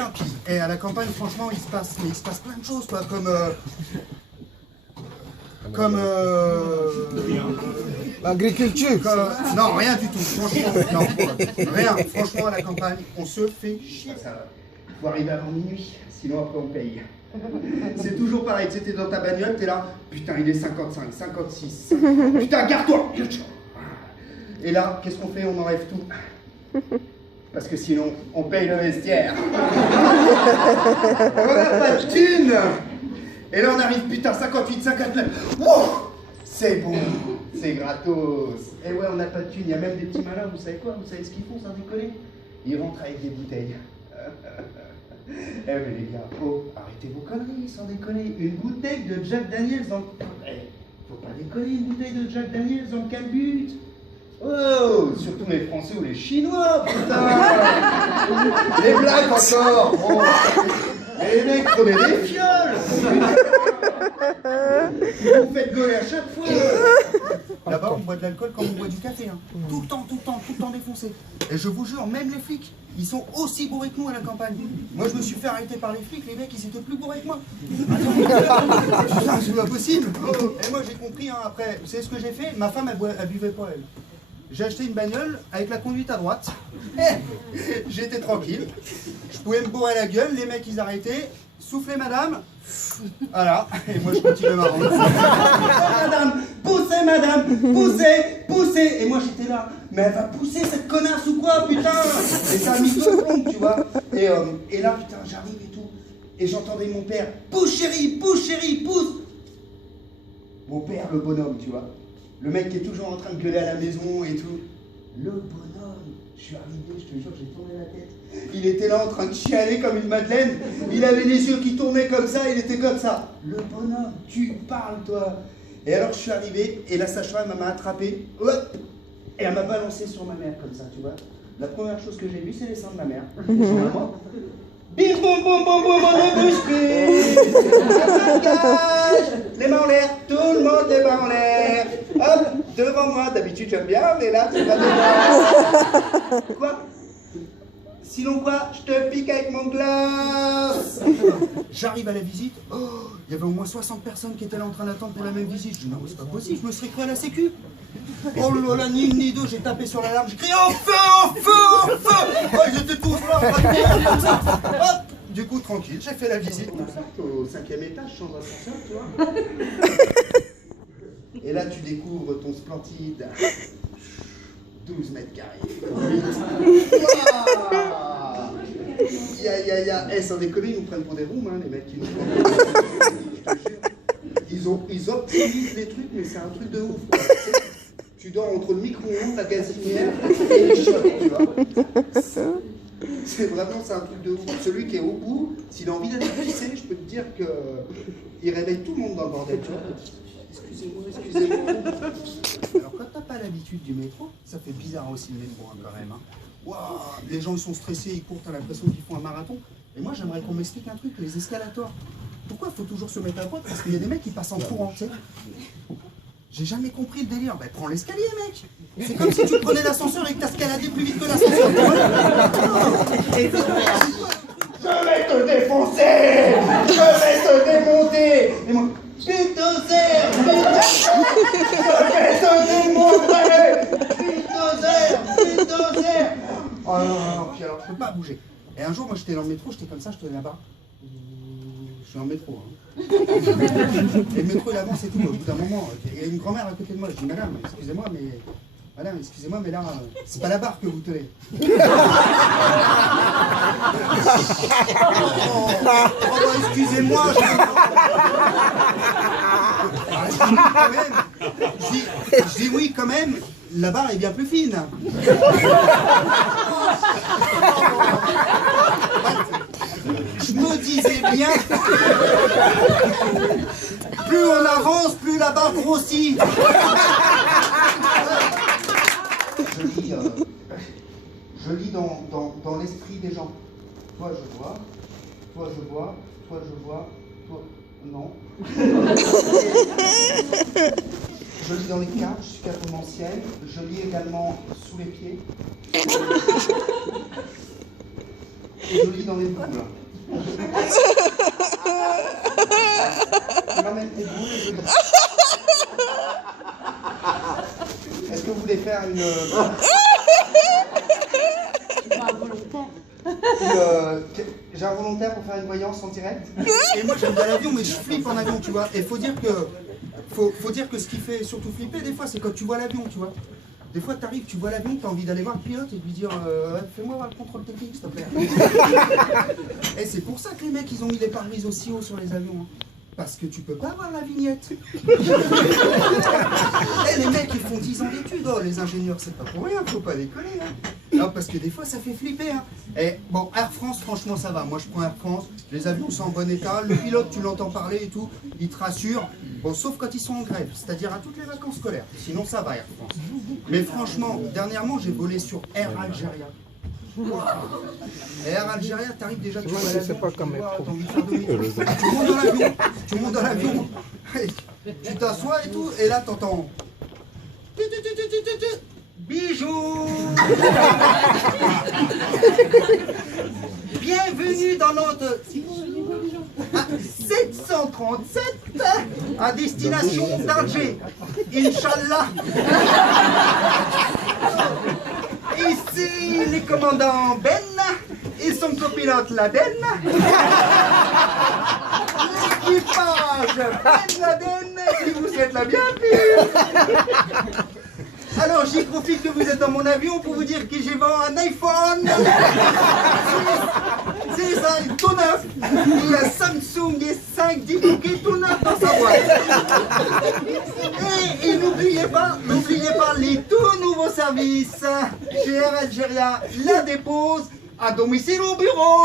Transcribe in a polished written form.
bien. Puis, et à la campagne, franchement, il se passe plein de choses, quoi, l'agriculture. Non, rien du tout, franchement, non, rien. Franchement, à la campagne, on se fait chier. Il faut arriver avant minuit, sinon après on paye. C'est toujours pareil, tu sais, t'es dans ta bagnole, t'es là, putain, il est 55, 56, putain, garde-toi. Et là, qu'est-ce qu'on fait? On enlève tout. Parce que sinon, on paye le vestiaire. On n'a pas de thunes. Et là, on arrive, putain, 58, 59. Wow, c'est bon, c'est gratos. Et ouais, on n'a pas de thunes. Il y a même des petits malins, vous savez quoi? Vous savez ce qu'ils font, sans déconner? Ils rentrent avec des bouteilles. Eh mais les gars, oh, arrêtez vos conneries, sans déconner. Une bouteille de Jack Daniels dans le... faut pas déconner, une bouteille de Jack Daniels dans le calbut. Oh, surtout les Français ou les Chinois, putain. Les blagues encore. Oh. Et les mecs, prenez des fioles. Vous vous faites gauler à chaque fois. Là-bas, on boit de l'alcool comme on boit du café. Hein. Tout le temps défoncé. Et je vous jure, même les flics, ils sont aussi bourrés que nous à la campagne. Moi, je me suis fait arrêter par les flics, les mecs, ils étaient plus bourrés que moi. Putain, c'est pas possible. Et moi, j'ai compris, hein, après, vous savez ce que j'ai fait? Ma femme, elle buvait pas, elle. J'ai acheté une bagnole avec la conduite à droite. J'étais tranquille. Je pouvais me bourrer la gueule, les mecs ils arrêtaient. Soufflez madame. Voilà. Et moi je continuais ma route. Madame, poussez. Et moi j'étais là. Mais elle va pousser cette connasse ou quoi, putain? Et ça a mis 2 secondes, tu vois. Et là, putain, j'arrive et tout. Et j'entendais mon père. Pousse chérie, pousse. Mon père, le bonhomme, tu vois. Le mec qui est toujours en train de gueuler à la maison et tout. Le bonhomme, je suis arrivé, je te jure, j'ai tourné la tête. Il était là en train de chialer comme une madeleine. Il avait les yeux qui tournaient comme ça, il était comme ça. Le bonhomme, tu parles toi. Et alors je suis arrivé et la sage-femme m'a attrapé. Hop, et elle m'a balancé sur ma mère comme ça, tu vois. La première chose que j'ai vue, c'est les seins de ma mère. Bim boum boum boum boum, on est bousculé. Les mains en l'air, tout le monde les mains en l'air. Hop, devant moi, d'habitude j'aime bien, mais là tu vas devant. Quoi? Sinon quoi? Je te pique avec mon glace. J'arrive à la visite, oh, il y avait au moins 60 personnes qui étaient là en train d'attendre pour la même visite. Je dis non, c'est pas possible, je me serais cru à la sécu. Oh là là, ni une ni deux, j'ai tapé sur l'alarme, j'ai crié au feu. Oh, ils étaient tous là, comme ça. Hop, du coup, tranquille, j'ai fait la visite, tout ça, au 5e étage, sans ascenseur, tu vois. Et là, tu découvres ton splendide 12 mètres carrés. Ya. Eh, sans déconner, ils nous prennent pour des rooms, hein, les mecs qui nous prennent. Je te jure. Ils optimisent les trucs, mais c'est un truc de ouf. Quoi. Tu dors entre le micro-ondes, la gazinière et les chocs, tu vois. C'est un truc de ouf. Celui qui est au bout, s'il a envie d'aller pisser, je peux te dire qu'il réveille tout le monde dans le bordel, tu vois. Excusez-moi. Alors quand t'as pas l'habitude du métro, ça fait bizarre aussi le métro hein, quand même. Hein. Wow, les gens ils sont stressés, ils courent, t'as l'impression qu'ils font un marathon. Et moi j'aimerais qu'on m'explique un truc, les escalators. Pourquoi il faut toujours se mettre à droite? Parce qu'il y a des mecs qui passent en courant, tu sais. J'ai jamais compris le délire. Ben prends l'escalier mec. C'est comme si tu prenais l'ascenseur et que t'escaladais plus vite que l'ascenseur. Je vais te défoncer. Je vais te démonter. Et moi, bulldozer. Je vais te démontrer. Bulldozer. Oh non, puis alors je peux pas bouger. Et un jour, moi j'étais dans le métro, j'étais comme ça, je tenais là-bas. Je suis en métro. Hein. Et le métro il avance et tout. Au bout d'un moment, il y a une grand-mère à côté de moi. Je dis madame, excusez-moi, mais là, c'est pas la barre que vous tenez. Excusez-moi. Je dis oui quand même. La barre est bien plus fine. Je me disais bien, plus on avance, plus la barre grossit. Je lis dans l'esprit des gens. Toi je vois, toi je vois, toi je vois, toi non. Je lis dans les cartes, je suis cartomancienne, je lis également sous les pieds. est joli dans les boules. Tu m'amènes tes boules et je... Est-ce que vous voulez faire une j'ai un volontaire pour faire une voyance en direct. Et moi j'aime bien l'avion, mais je flippe en avion, tu vois. Et faut dire que ce qui fait surtout flipper des fois, c'est quand tu vois l'avion, tu vois. Des fois t'arrives, tu vois l'avion, t'as envie d'aller voir le pilote et de lui dire fais-moi voir le contrôle technique s'il te plaît. Et c'est pour ça que les mecs ils ont mis les pare-brises aussi haut sur les avions. Hein. Parce que tu peux pas avoir la vignette. Les mecs ils font 10 ans d'études, oh, les ingénieurs c'est pas pour rien, faut pas déconner. Hein. Non, parce que des fois ça fait flipper. Hein. Et bon, Air France franchement ça va, moi je prends Air France, les avions sont en bon état, le pilote tu l'entends parler et tout, il te rassure. Bon, sauf quand ils sont en grève, c'est-à-dire à toutes les vacances scolaires, sinon ça va Air France. Mais franchement, dernièrement j'ai volé sur Air Algéria. Air Algéria, t'arrives déjà, tu vois l'avion, t'as envie de faire demi-tour. Tu montes dans l'avion, tu t'assois et tout, et là t'entends... Bijou. Bienvenue dans notre 737 à destination d'Alger. Inch'Allah. Ici les commandants Ben et son copilote Laden. L'équipage Ben Laden qui vous souhaite la bienvenue. Alors j'y profite que vous êtes dans mon avion pour vous dire que j'ai vendu un iPhone. C'est ça, tout neuf. Il y a Samsung S5 10 bouquets tout neuf dans sa boîte. Et n'oubliez pas les tout nouveaux services chez Air Algéria, la dépose à domicile au bureau.